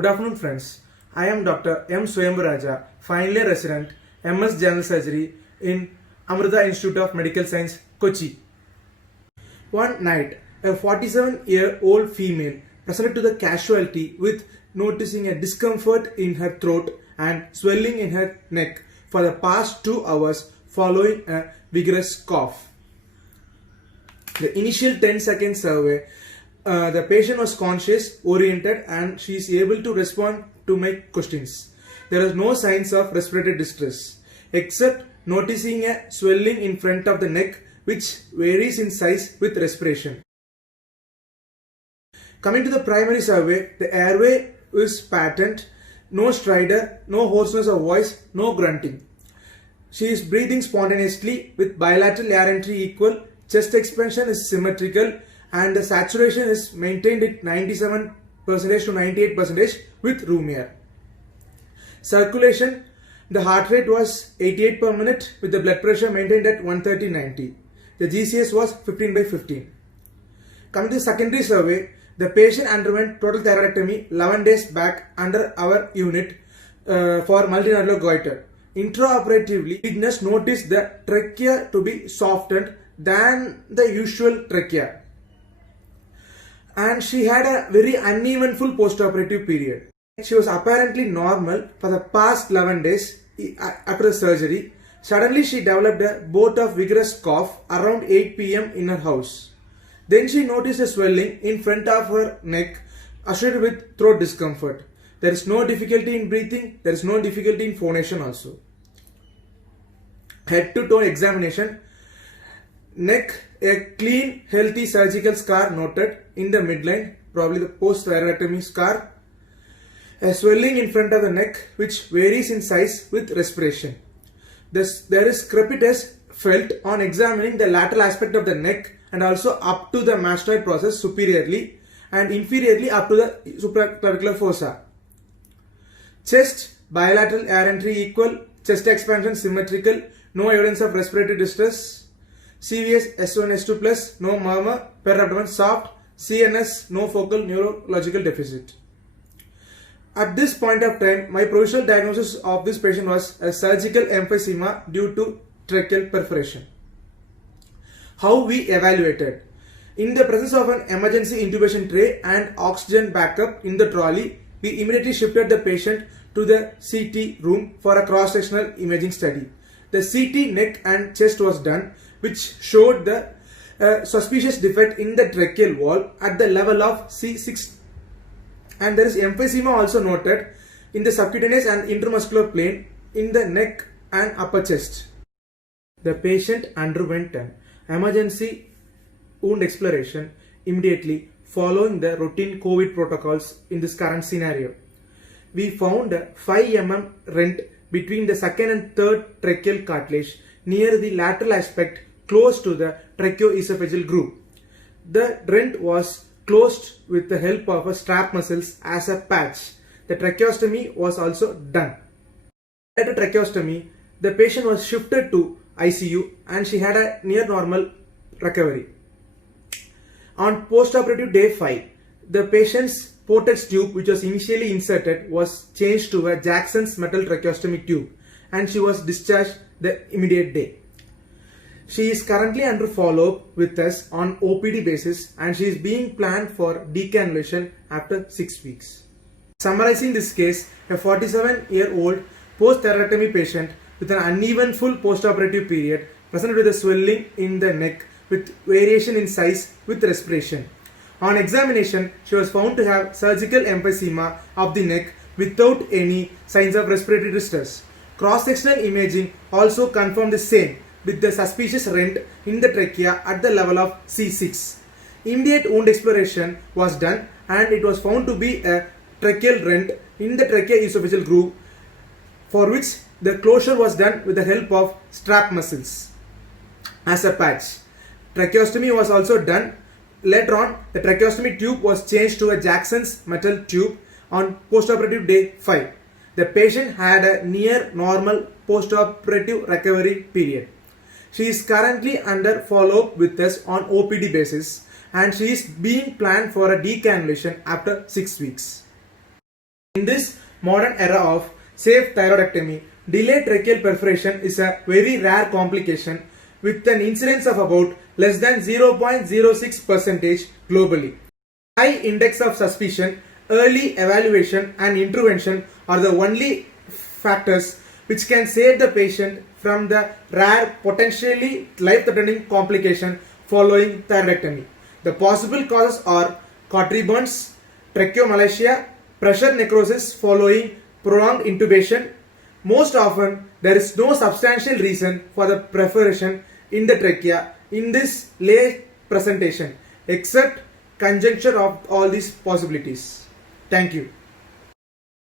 Good afternoon, friends. I am Dr. M. Swayambaraja, final year resident, MS General Surgery in Amrita Institute of Medical Science, Kochi. One night, a 47-year-old female presented to the casualty with noticing a discomfort in her throat and swelling in her neck for the past 2 hours following a vigorous cough. The initial 10-second survey, the patient was conscious, oriented, and she is able to respond to my questions. There are no signs of respiratory distress, except noticing a swelling in front of the neck which varies in size with respiration. Coming to the primary survey, the airway is patent, no stridor, no hoarseness of voice, no grunting. She is breathing spontaneously with bilateral air entry equal, chest expansion is symmetrical, and the saturation is maintained at 97% to 98% with room air. Circulation, the heart rate was 88 per minute with the blood pressure maintained at 130/90. The GCS was 15/15. Coming to the secondary survey, the patient underwent total thyroidectomy 11 days back under our unit for multinodular goiter. Intraoperatively, witness noticed the trachea to be softened than the usual trachea, and she had a very uneventful postoperative period. She was apparently normal for the past 11 days after the surgery. Suddenly she developed a bout of vigorous cough around 8 p.m. in her house. Then she noticed a swelling in front of her neck associated with throat discomfort. There is no difficulty in breathing, there is no difficulty in phonation also. Head to toe examination. Neck, a clean, healthy surgical scar noted in the midline, probably the post-thyroidectomy scar. A swelling in front of the neck which varies in size with respiration. There is crepitus felt on examining the lateral aspect of the neck and also up to the mastoid process superiorly and inferiorly up to the supraclavicular fossa. Chest, bilateral air entry equal, chest expansion symmetrical, no evidence of respiratory distress. CVS S1 S2 plus, no murmur, per-abdomen soft, CNS, no focal neurological deficit. At this point of time, my provisional diagnosis of this patient was a surgical emphysema due to tracheal perforation. How we evaluated? In the presence of an emergency intubation tray and oxygen backup in the trolley, we immediately shifted the patient to the CT room for a cross-sectional imaging study. The CT neck and chest was done, which showed the suspicious defect in the tracheal wall at the level of C6, and there is emphysema also noted in the subcutaneous and intramuscular plane in the neck and upper chest. The patient underwent an emergency wound exploration immediately following the routine COVID protocols in this current scenario. We found a 5 mm rent between the second and third tracheal cartilage near the lateral aspect close to the tracheoesophageal groove. The rent was closed with the help of a strap muscles as a patch. The tracheostomy was also done. After tracheostomy, the patient was shifted to ICU and she had a near normal recovery. On postoperative day 5, the patient's Portex tube, which was initially inserted, was changed to a Jackson's metal tracheostomy tube and she was discharged the immediate day. She is currently under follow-up with us on OPD basis and she is being planned for decannulation after 6 weeks. Summarizing this case, a 47-year-old post-thyroidectomy patient with an uneventful postoperative period presented with a swelling in the neck with variation in size with respiration. On examination, she was found to have surgical emphysema of the neck without any signs of respiratory distress. Cross-sectional imaging also confirmed the same, with the suspicious rent in the trachea at the level of C6. Immediate wound exploration was done and it was found to be a tracheal rent in the tracheoesophageal groove, for which the closure was done with the help of strap muscles as a patch. Tracheostomy was also done. Later on, the tracheostomy tube was changed to a Jackson's metal tube on postoperative day 5. The patient had a near normal postoperative recovery period. She is currently under follow-up with us on OPD basis and she is being planned for a decannulation after 6 weeks. In this modern era of safe thyroidectomy, delayed tracheal perforation is a very rare complication with an incidence of about less than 0.06% globally. High index of suspicion, early evaluation and intervention are the only factors which can save the patient from the rare, potentially life-threatening complication following thyroidectomy. The possible causes are cautery burns, tracheomalacia, pressure necrosis following prolonged intubation. Most often, there is no substantial reason for the perforation in the trachea in this late presentation, except conjuncture of all these possibilities. Thank you.